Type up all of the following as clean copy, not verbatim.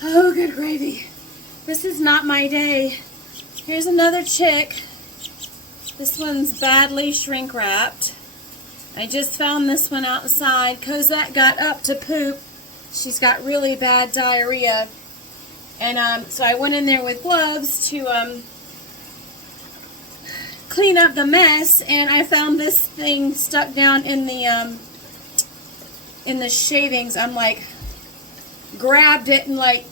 Oh, good gravy. This is not my day. Here's another chick. This one's badly shrink wrapped. I just found this one outside. Cosette got up to poop. She's got really bad diarrhea. And so I went in there with gloves to clean up the mess, and I found this thing stuck down in the shavings. I'm like, grabbed it and like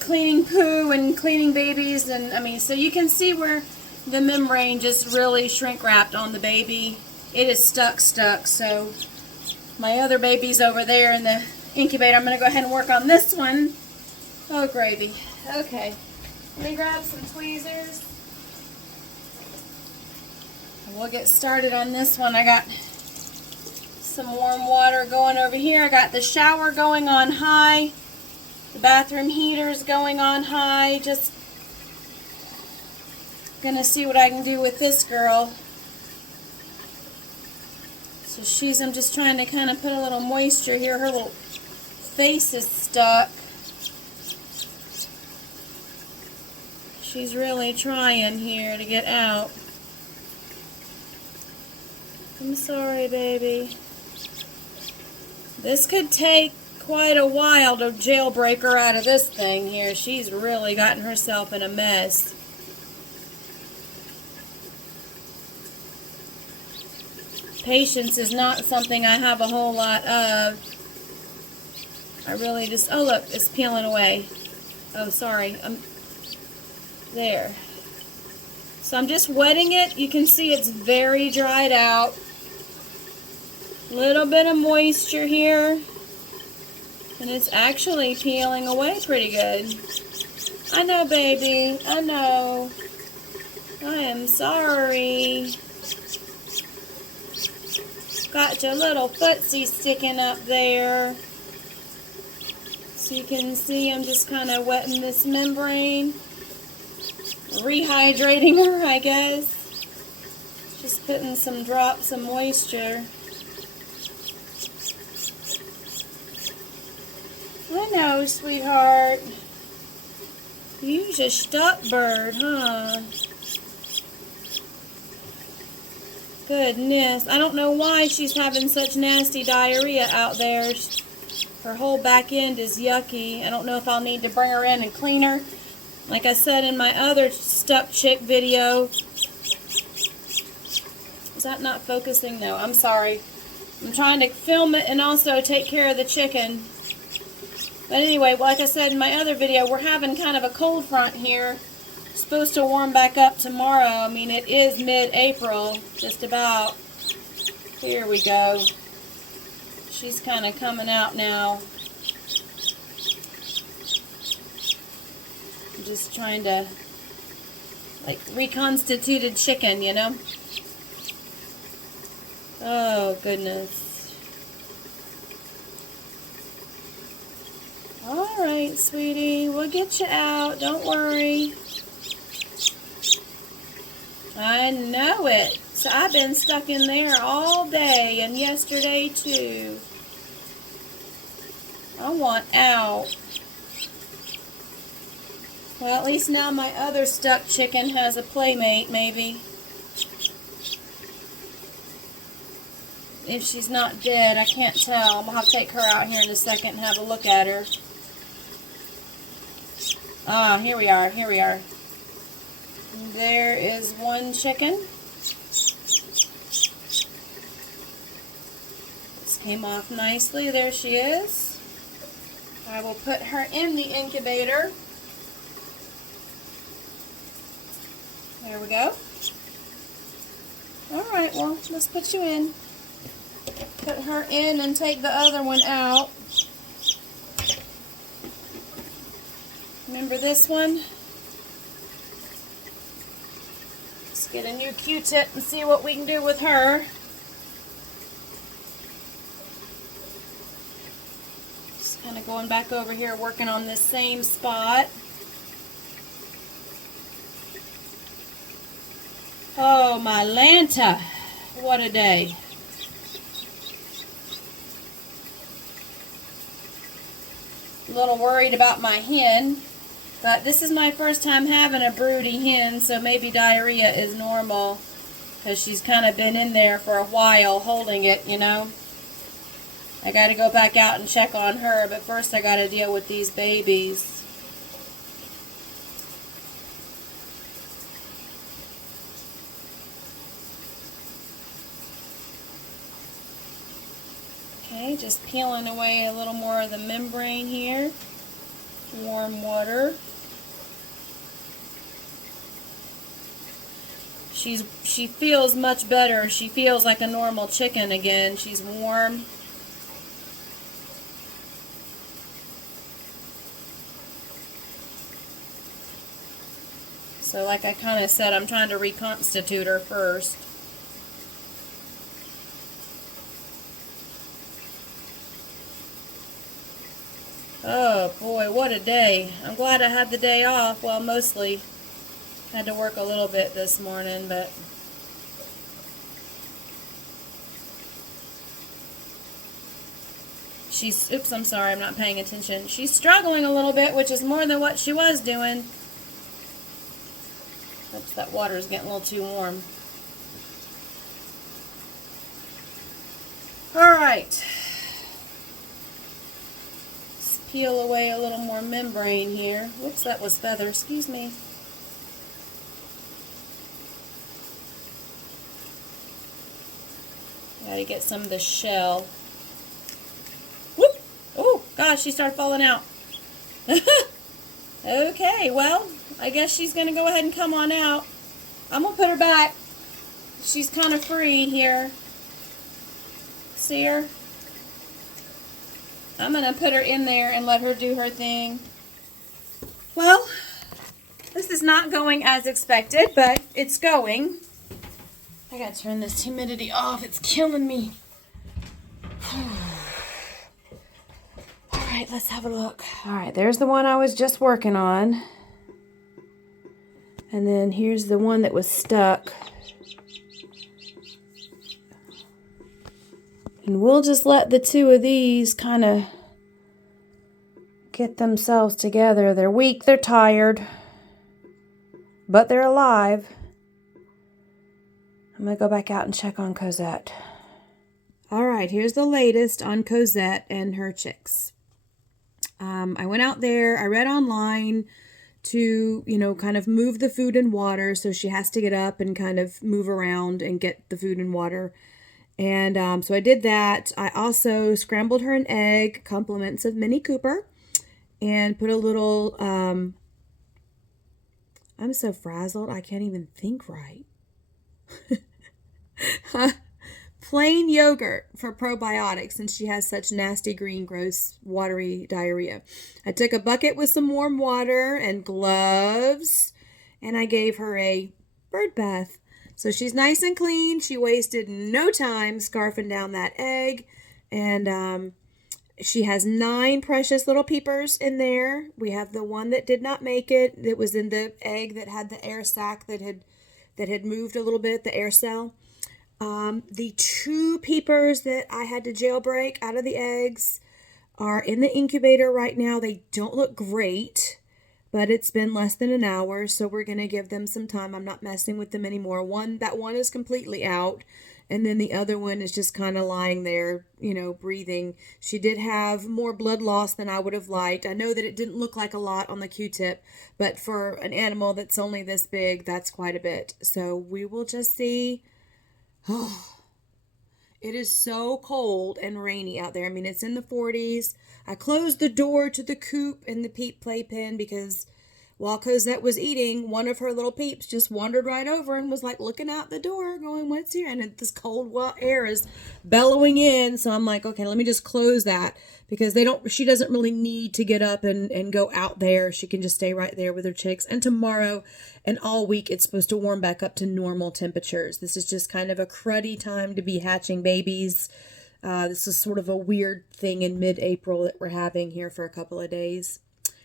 cleaning poo and cleaning babies, and I mean, so you can see where the membrane just really shrink wrapped on the baby. It is stuck. So my other baby's over there in the incubator. I'm going to go ahead and work on this one. Oh, gravy. Okay. Let me grab some tweezers. And we'll get started on this one. I got some warm water going over here. I got the shower going on high. The bathroom heater's going on high. Just gonna see what I can do with this girl. So I'm just trying to kind of put a little moisture here. Her little face is stuck. She's really trying here to get out. I'm sorry, baby. This could take quite a while to jailbreak her out of this thing here. She's really gotten herself in a mess. Patience is not something I have a whole lot of. I really just, oh look, it's peeling away. Oh, sorry. There. So I'm just wetting it. You can see it's very dried out. Little bit of moisture here. And it's actually peeling away pretty good. I know, baby. I know. I am sorry. Got your little footsie sticking up there. So you can see I'm just kind of wetting this membrane. Rehydrating her, I guess. Just putting some drops of moisture. I know, sweetheart. You's a stuck bird, huh? Goodness. I don't know why she's having such nasty diarrhea out there. Her whole back end is yucky. I don't know if I'll need to bring her in and clean her. Like I said in my other stuck chick video. Is that not focusing? No, I'm sorry. I'm trying to film it and also take care of the chicken. But anyway, like I said in my other video, we're having kind of a cold front here. It's supposed to warm back up tomorrow. I mean, it is mid-April, just about. Here we go. She's kind of coming out now. I'm just trying to, like, reconstituted chicken, you know? Oh, goodness. Alright, sweetie. We'll get you out. Don't worry. I know it. So I've been stuck in there all day and yesterday too. I want out. Well, at least now my other stuck chicken has a playmate, maybe. If she's not dead, I can't tell. I'm going to have to take her out here in a second and have a look at her. Ah, here we are, here we are. There is one chicken. This came off nicely. There she is. I will put her in the incubator. There we go. Alright, well, let's put you in. Put her in and take the other one out. Remember this one? Let's get a new Q-tip and see what we can do with her. Just kind of going back over here, working on this same spot. Oh, my Lanta. What a day. a little worried about my hen. But this is my first time having a broody hen, so maybe diarrhea is normal because she's kind of been in there for a while holding it, you know. I got to go back out and check on her, but first I got to deal with these babies. Okay, just peeling away a little more of the membrane here. Warm water. She feels much better. She feels like a normal chicken again. She's warm. So like I kind of said, I'm trying to reconstitute her first. Oh boy, what a day. I'm glad I had the day off. Well, mostly had to work a little bit this morning, but oops, I'm sorry, I'm not paying attention. She's struggling a little bit, which is more than what she was doing. Oops, that water is getting a little too warm. Alright. Let's peel away a little more membrane here. Whoops, that was feather, excuse me. Gotta get some of the shell. Whoop! Oh, gosh, she started falling out. Okay, well, I guess she's gonna go ahead and come on out. I'm gonna put her back. She's kind of free here. See her? I'm gonna put her in there and let her do her thing. Well, this is not going as expected, but it's going. I gotta turn this humidity off. It's killing me. Alright, let's have a look. Alright, there's the one I was just working on. And then here's the one that was stuck. And we'll just let the two of these kind of get themselves together. They're weak, they're tired, but they're alive. I'm going to go back out and check on Cosette. Alright, here's the latest on Cosette and her chicks. I went out there, I read online to, you know, kind of move the food and water, so she has to get up and kind of move around and get the food and water. And so I did that. I also scrambled her an egg, compliments of Minnie Cooper, and put a little, I'm so frazzled, I can't even think right. Plain yogurt for probiotics, since she has such nasty, green, gross, watery diarrhea. I took a bucket with some warm water and gloves, and I gave her a bird bath. So she's nice and clean. She wasted no time scarfing down that egg, and she has 9 precious little peepers in there. We have the one that did not make it. That was in the egg that had the air sac that had moved a little bit, the air cell. The 2 peepers that I had to jailbreak out of the eggs are in the incubator right now. They don't look great, but it's been less than an hour, so we're going to give them some time. I'm not messing with them anymore. That one is completely out, and then the other one is just kind of lying there, you know, breathing. She did have more blood loss than I would have liked. I know that it didn't look like a lot on the Q-tip, but for an animal that's only this big, that's quite a bit. So we will just see. Oh, it is so cold and rainy out there. I mean, it's in the 40s. I closed the door to the coop and the peep playpen because while Cosette was eating, one of her little peeps just wandered right over and was like looking out the door going, what's here? And this cold air is bellowing in. So I'm like, okay, let me just close that because she doesn't really need to get up and go out there. She can just stay right there with her chicks. And tomorrow and all week, it's supposed to warm back up to normal temperatures. This is just kind of a cruddy time to be hatching babies. This is sort of a weird thing in mid-April that we're having here for a couple of days.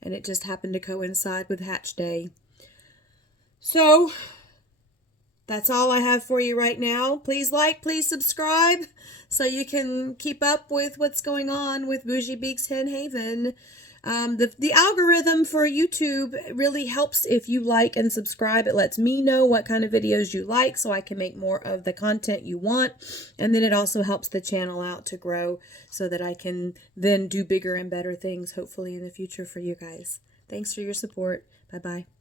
And it just happened to coincide with hatch day. So, that's all I have for you right now. Please like, please subscribe, so you can keep up with what's going on with Boujee Beaks Hen Haven. The algorithm for YouTube really helps if you like and subscribe. It lets me know what kind of videos you like so I can make more of the content you want. And then it also helps the channel out to grow so that I can then do bigger and better things, hopefully in the future for you guys. Thanks for your support. Bye-bye.